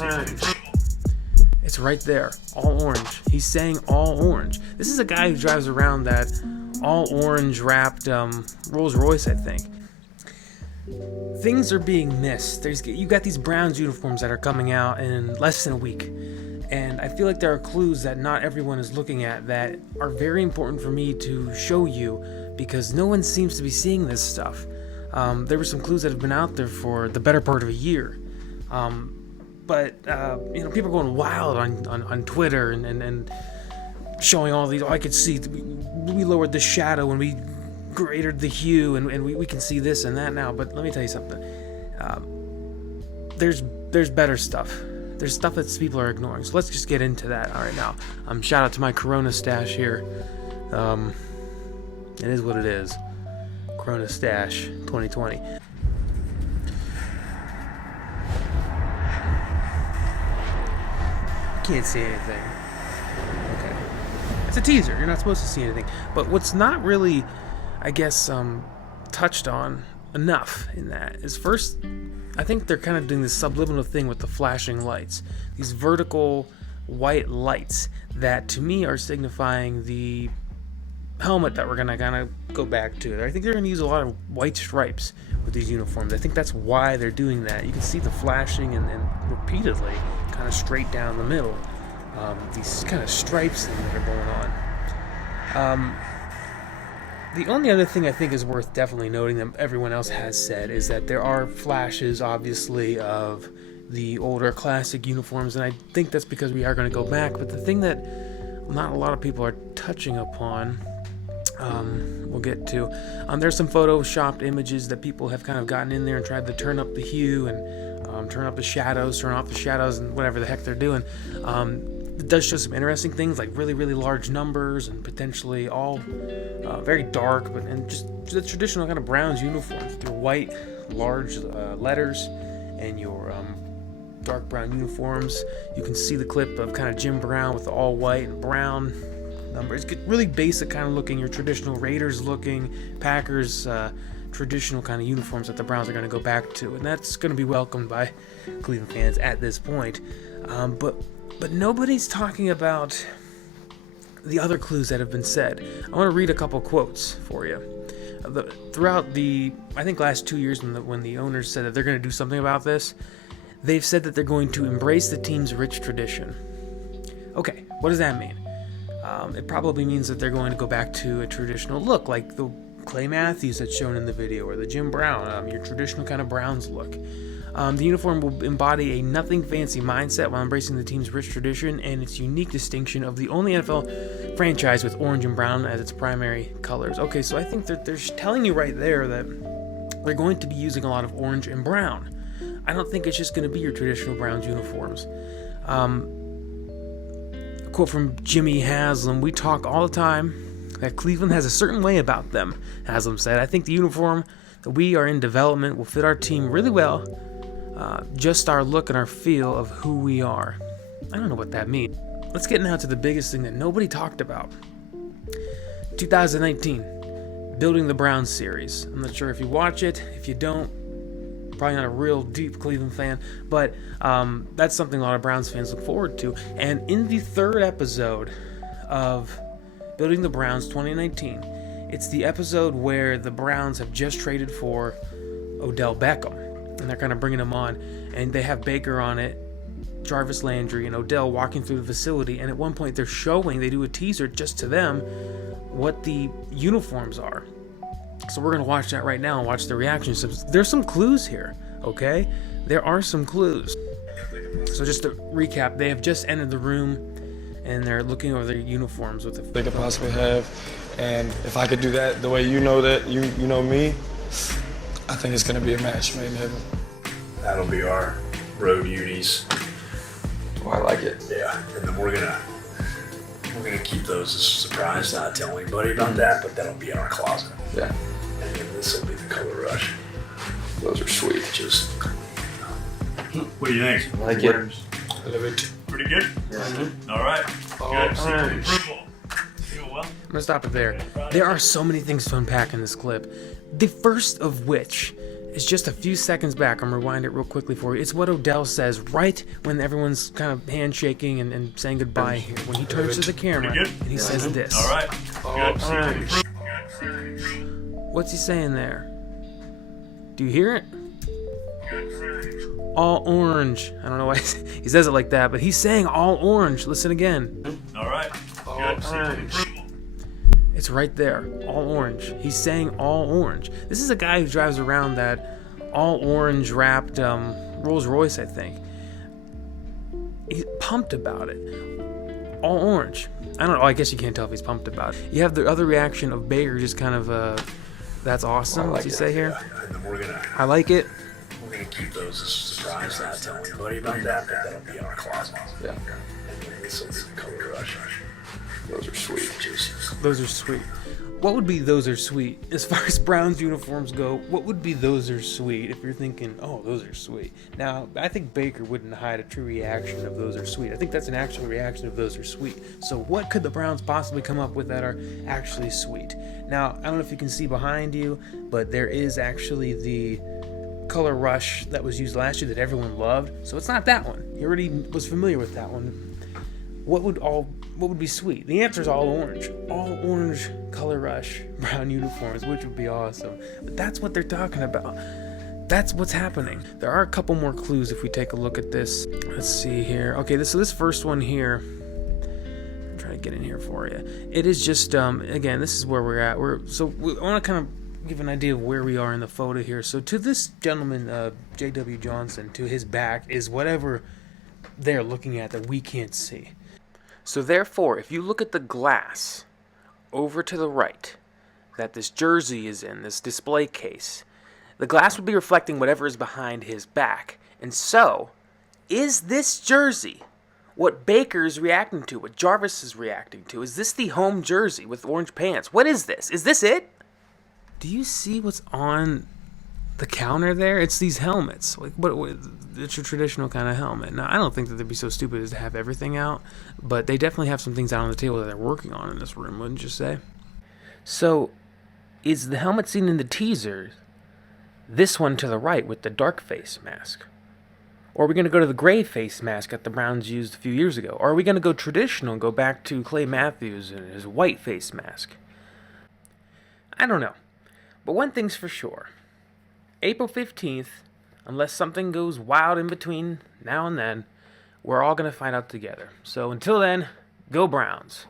orange. It's right there, all orange. He's saying all orange. This is a guy who drives around that all orange wrapped Rolls Royce, I think. Things are being missed. You got these Browns uniforms that are coming out in less than a week. And I feel like there are clues that not everyone is looking at that are very important for me to show you, because no one seems to be seeing this stuff. There were some clues that have been out there for the better part of a year. But people are going wild on Twitter and showing all these. Oh, I could see we lowered the shadow and we greater the hue, and we can see this and that now. But let me tell you something. There's better stuff. There's stuff that people are ignoring. So let's just get into that. All right, now. Shout out to my Corona stash here. It is what it is. Corona stash 2020. Can't see anything. Okay. It's a teaser. You're not supposed to see anything. But what's not really, I guess, touched on enough in that is, first, I think they're kind of doing this subliminal thing with the flashing lights. These vertical white lights that, to me, are signifying the helmet that we're going to kind of go back to. I think they're going to use a lot of white stripes with these uniforms. I think that's why they're doing that. You can see the flashing and repeatedly kind of straight down the middle. These kind of stripes that are going on. The only other thing I think is worth definitely noting that everyone else has said is that there are flashes, obviously, of the older classic uniforms, and I think that's because we are going to go back. But the thing that not a lot of people are touching upon, we'll get to, there's some photoshopped images that people have kind of gotten in there and tried to turn up the hue and turn up the shadows, turn off the shadows, and whatever the heck they're doing. It does show some interesting things, like really, really large numbers and potentially all very dark, and just the traditional kind of Browns uniforms, your white, large letters and your dark brown uniforms. You can see the clip of kind of Jim Brown with the all white and brown numbers. It's really basic kind of looking, your traditional Raiders looking, Packers traditional kind of uniforms that the Browns are going to go back to, and that's going to be welcomed by Cleveland fans at this point. But nobody's talking about the other clues that have been said. I want to read a couple quotes for you. Throughout the, I think, last 2 years when the owners said that they're going to do something about this, they've said that they're going to embrace the team's rich tradition. Okay, what does that mean? It probably means that they're going to go back to a traditional look, like the Clay Matthews that's shown in the video, or the Jim Brown, your traditional kind of Browns look. The uniform will embody a nothing fancy mindset while embracing the team's rich tradition and its unique distinction of the only NFL franchise with orange and brown as its primary colors. Okay, so I think that they're telling you right there that they're going to be using a lot of orange and brown. I don't think it's just going to be your traditional Browns uniforms. A quote from Jimmy Haslam: "We talk all the time that Cleveland has a certain way about them," Haslam said. "I think the uniform that we are in development will fit our team really well. Just our look and our feel of who we are." I don't know what that means. Let's get now to the biggest thing that nobody talked about. 2019, Building the Browns series. I'm not sure if you watch it. If you don't, probably not a real deep Cleveland fan, but that's something a lot of Browns fans look forward to. And in the third episode of Building the Browns 2019, it's the episode where the Browns have just traded for Odell Beckham, and they're kind of bringing him on, and they have Baker on it, Jarvis Landry, and Odell walking through the facility, and at one point they do a teaser just to them what the uniforms are. So we're going to watch that right now and watch the reactions. So there's some clues here, okay? There are some clues. So just to recap, they have just entered the room, and they're looking over their uniforms with they could possibly have. And if I could do that the way you know that, you know me, I think it's going to be a match made in heaven. That'll be our road unis. Oh, I like it. Yeah, and then we're gonna keep those as a surprise, not tell anybody about that, but that'll be in our closet. Yeah. And then this will be the color rush. Those are sweet. Just, what do you think? I like it. I love it. Pretty good? Mm-hmm. All right. Good. Orange. Approval. Feel well? I'm going to stop it there. There are so many things to unpack in this clip. The first of which, is just a few seconds back. I'm gonna rewind it real quickly for you. It's what Odell says right when everyone's kind of handshaking and saying goodbye here. When he turns to the camera and he says this. All right. Good. What's he saying there? Do you hear it? All orange. I don't know why he says it like that, but he's saying all orange. Listen again. All right. Good. It's right there. All orange. He's saying all orange. This is a guy who drives around that all orange wrapped Rolls Royce, I think. He's pumped about it. All orange. I don't know. I guess you can't tell if he's pumped about it. You have the other reaction of Baker just kind of, that's awesome. What's he say here? And then we're gonna I like it. keep those as a surprise, not tell anybody about that, but that'll be in our closet. Yeah. And then this will be the Color Rush. Those are sweet. Those are sweet. What would be those are sweet? As far as Browns uniforms go, what would be those are sweet if you're thinking, oh, those are sweet? Now, I think Baker wouldn't hide a true reaction of those are sweet. I think that's an actual reaction of those are sweet. So what could the Browns possibly come up with that are actually sweet? Now, I don't know if you can see behind you, but there is actually the Color Rush that was used last year that everyone loved. So it's not that one. You already was familiar with that one. What would be sweet? The answer is all orange. All orange Color Rush Brown uniforms, which would be awesome. But that's what they're talking about. That's what's happening. There are a couple more clues if we take a look at this. Let's see here. Okay, so this first one here, I'm trying to get in here for you. It is just, again, this is where we're at. I want to kind of give an idea of where we are in the photo here. So to this gentleman, J.W. Johnson, to his back is whatever they're looking at that we can't see. So therefore, if you look at the glass over to the right that this jersey is in, this display case, the glass would be reflecting whatever is behind his back. And so, is this jersey what Baker's reacting to, what Jarvis is reacting to? Is this the home jersey with orange pants? What is this? Is this it? Do you see what's on the counter there? It's these helmets. Like what it's your traditional kind of helmet. Now, I don't think that they'd be so stupid as to have everything out, but they definitely have some things out on the table that they're working on in this room, wouldn't you say? So, is the helmet seen in the teaser this one to the right with the dark face mask? Or are we going to go to the gray face mask that the Browns used a few years ago? Or are we going to go traditional and go back to Clay Matthews and his white face mask? I don't know. But one thing's for sure. April 15th, unless something goes wild in between now and then, we're all going to find out together. So until then, go Browns.